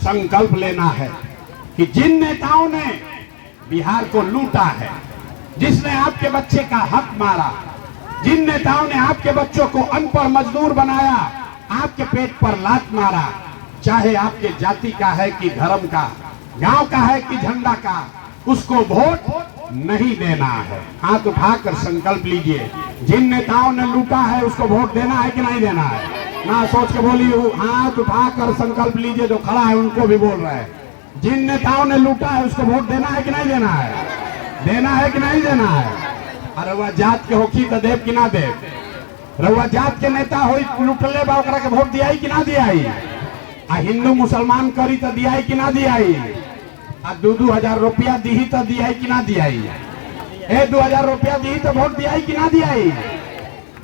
संकल्प लेना है कि जिन नेताओं ने बिहार को लूटा है, जिसने आपके बच्चे का हक मारा, जिन नेताओं ने आपके बच्चों को अनपढ़ मजदूर बनाया, आपके पेट पर लात मारा, चाहे आपके जाति का है कि धर्म का, गांव का है कि झंडा का, उसको वोट नहीं देना है। हाथ उठाकर संकल्प लीजिए, जिन नेताओं ने लूटा है उसको वोट देना है कि नहीं देना है? ना सोच के बोलिए, हाथ उठाकर संकल्प लीजिए। जो खड़ा है उनको भी बोल रहे हैं, जिन नेताओं ने लूटा है उसको वोट देना है कि नहीं देना है? देना है कि नहीं देना है? अरे वह जात के होखी तो देव कि ना देव? रउआ जात के नेता हो लुटले बा ओकरा के वोट दियाई कि ना दियाई? आ हिंदू मुसलमान करी तो दियाई कि ना दियाई? आ 2-2 रुपया दी तो दियाई कि ना दियाई? 2,000 रुपया दी तो वोट दियाई कि ना दियाई?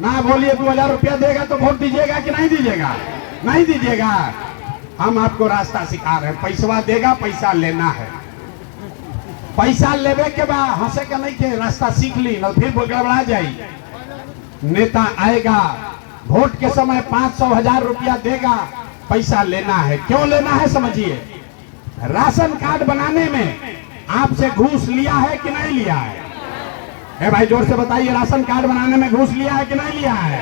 ना बोलिए, 2,000 रुपया देगा तो वोट दीजिएगा कि नहीं दीजिएगा? नहीं दीजिएगा। हम आपको रास्ता सिखा रहे हैं, पैसा देगा, पैसा लेना है। पैसा लेवे के बाद हंसे का नहीं के रास्ता सीख ली ना, फिर गड़बड़ा जाई। नेता आएगा, वोट के समय 500-1,000 रुपया देगा, पैसा लेना है। क्यों लेना है समझिए। राशन कार्ड बनाने में आपसे घूस लिया है कि नहीं लिया है? भाई जोर से बताइए, राशन कार्ड बनाने में घूस लिया है कि नहीं लिया है?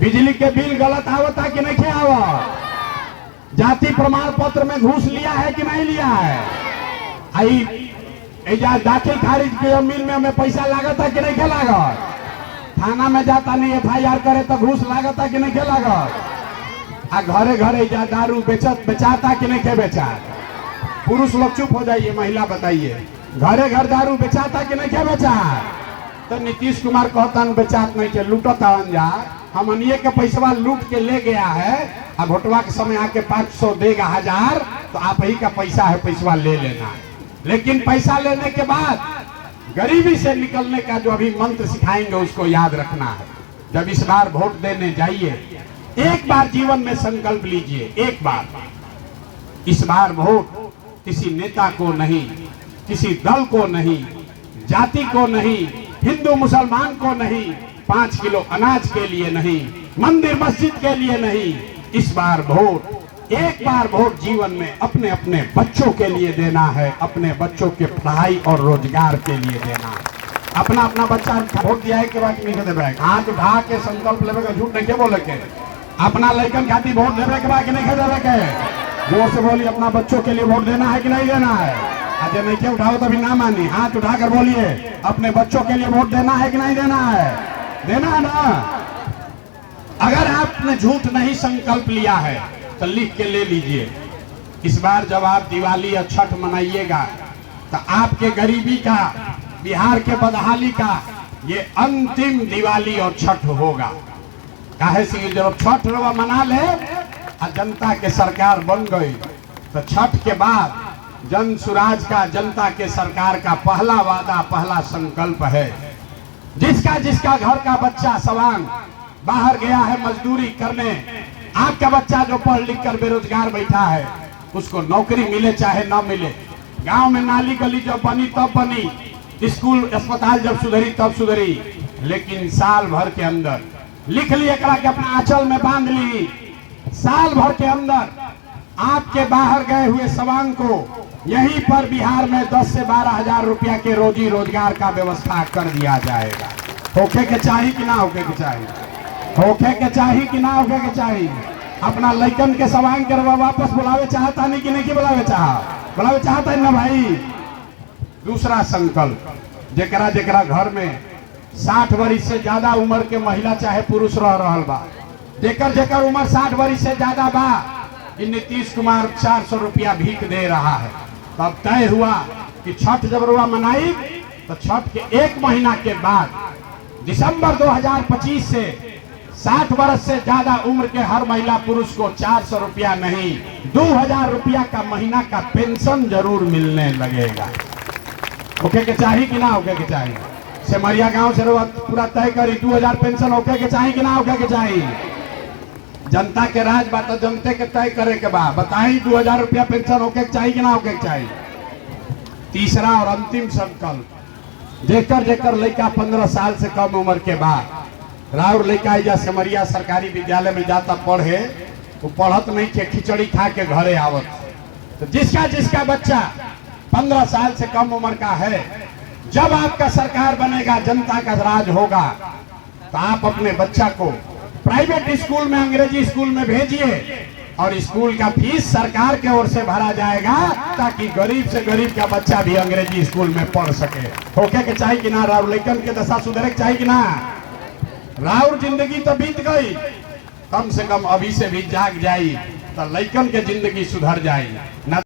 बिजली के बिल गलत आवता कि नहीं आवत? जाति प्रमाण पत्र में घूस लिया है कि नहीं लिया है? दाखिल खारिज के जमीन में हमें पैसा लागत है कि नहीं लागत? थाना में जाता नहीं FIR करे तो घूस लागत है कि नहीं लागत? आ घरे घरे दारू बेचाता कि नहीं बेचात? पुरुष लोग चुप हो जाइए, महिला बताइए, घरे घर दारू बेचाता कि नहीं बेचात? तो नीतीश कुमार कहता बेचात नहीं के, लूटता जा। हमनिए के पैसा लूट के ले गया है, अब वोटवा के समय आके 500 देगा 1,000, तो आप ही का पैसा है, पैसा ले लेना। लेकिन पैसा लेने के बाद गरीबी से निकलने का जो अभी मंत्र सिखाएंगे उसको याद रखना है। जब इस बार वोट देने जाइए, एक बार जीवन में संकल्प लीजिए, एक बार, इस बार वोट किसी नेता को नहीं, किसी दल को नहीं, जाति को नहीं, हिंदू मुसलमान को नहीं, 5 किलो अनाज के लिए नहीं, मंदिर मस्जिद के लिए नहीं, इस बार वोट, एक बार वोट जीवन में अपने अपने बच्चों के लिए देना है, अपने बच्चों के पढ़ाई और रोजगार के लिए देना है। अपना अपना बच्चा वोट दिया है के बाद नहीं देवे, हाथ उठा के संकल्प लेवे का, झूठ नहीं बोले के। अपना लड़कन खातिर वोट देवे के बाद कि नहीं देवे के? जोर से बोलिए, अपना बच्चों के लिए वोट देना है कि नहीं देना है? अजय नहीं के उठाओ तभी ना मानी, हाथ उठाकर बोलिए, अपने बच्चों के लिए वोट देना है कि नहीं देना है? देना है ना? अगर आपने झूठ नहीं संकल्प लिया है तो लिख के ले लीजिए। इस बार जब आप दिवाली और छठ मनाइएगा तो आपके गरीबी का, बिहार के बदहाली का ये अंतिम दिवाली और छठ होगा। काहे से जब छठ मना ले और जनता के सरकार बन गई तो छठ के बाद जन सुराज का, जनता के सरकार का पहला वादा, पहला संकल्प है, जिसका जिसका घर का बच्चा सवांग बाहर गया है मजदूरी करने, आपका बच्चा जो पढ़ लिख कर बेरोजगार बैठा है, उसको नौकरी मिले चाहे ना मिले, गांव में नाली गली जब बनी तब बनी, स्कूल अस्पताल जब सुधरी तब सुधरी, लेकिन साल भर के अंदर लिख ली, एकरा के अपना आंचल में बांध ली, साल भर के अंदर आपके बाहर गए हुए सवांग को यहीं पर बिहार में 10 से 12,000 रुपया के रोजी रोजगार का व्यवस्था कर दिया जाएगा। होके के चाहिए कि ना होके के चाहिए? होके के चाहिए कि ना होके के चाहिए? अपना लइकन के सवांग के वापस बुलावे चाहता नहीं कि नहीं बुलावे चाहता है ना भाई? दूसरा संकल्प, जेकरा जेकरा घर में 60 वर्ष से ज्यादा उम्र के महिला चाहे पुरुष रह रहल बा, जेकर जेकर उम्र 60 वर्ष से ज्यादा बा, नीतीश कुमार 400 रुपया भीख दे रहा है। तब तय हुआ कि छठ जब रुआ मनाई तो छठ के 1 महीना के बाद दिसंबर 2025 से 60 वर्ष से ज्यादा उम्र के हर महिला पुरुष को 400 रुपया नहीं, 2,000 रुपया का महीना का पेंशन जरूर मिलने लगेगा। होके के चाहिए कि ना होके के चाहिए? सेमरिया गांव से पूरा तय करी 2,000 पेंशन होके के चाहिए कि ना होके के चाहिए? जनता के राज बात जनते के तय करे के बाद बताई 2,000 रुपया पेंशन होके के चाहिए कि ना होके के चाहिए? तीसरा और अंतिम संकल्प, जेकर जेकर लड़का 15 साल से कम उम्र के बाद, राउर लड़का या सेमरिया सरकारी विद्यालय में जाता पढ़े, वो पढ़त नहीं के खिचड़ी खा के घरे आवत, तो जिसका जिसका बच्चा 15 साल से कम उम्र का है, जब आपका सरकार बनेगा, जनता का राज होगा, तो आप अपने बच्चा को प्राइवेट स्कूल में, अंग्रेजी स्कूल में भेजिए और स्कूल का फीस सरकार के ओर से भरा जाएगा, ताकि गरीब से गरीब का बच्चा भी अंग्रेजी स्कूल में पढ़ सके। होके के चाहिए कि ना? राउर लइकन के दशा सुधरे के चाहिए कि ना? राउर जिंदगी तो बीत गई, कम से कम अभी से भी जाग जाई तो लइकन के जिंदगी सुधर जाई ना।